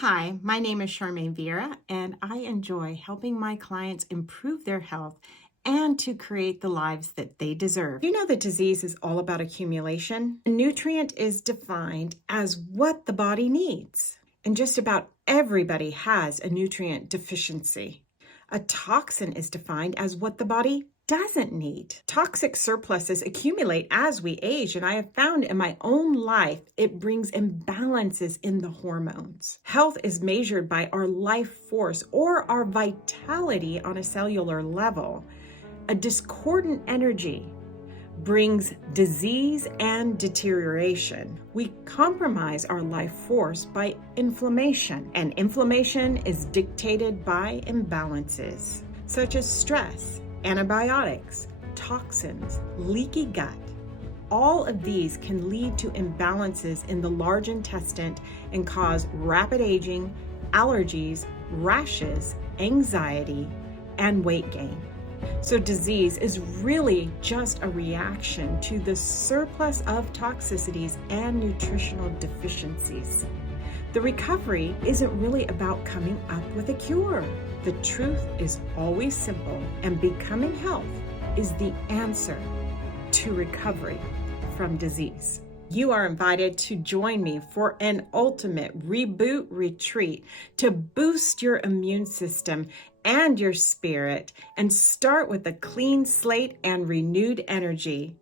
Hi, my name is Charmaine Vieira, and I enjoy helping my clients improve their health and to create the lives that they deserve. You know that disease is all about accumulation. A nutrient is defined as what the body needs, and just about everybody has a nutrient deficiency. A toxin is defined as what the body doesn't need. Toxic surpluses accumulate as we age, and I have found in my own life it brings imbalances in the hormones. Health is measured by our life force or our vitality on a cellular level. A discordant energy brings disease and deterioration. We compromise our life force by inflammation, and inflammation is dictated by imbalances such as stress, antibiotics, toxins, leaky gut. All of these can lead to imbalances in the large intestine and cause rapid aging, allergies, rashes, anxiety, and weight gain. So disease is really just a reaction to the surplus of toxicities and nutritional deficiencies. The recovery isn't really about coming up with a cure. The truth is always simple, and becoming health is the answer to recovery from disease. You are invited to join me for an ultimate reboot retreat to boost your immune system and your spirit and start with a clean slate and renewed energy.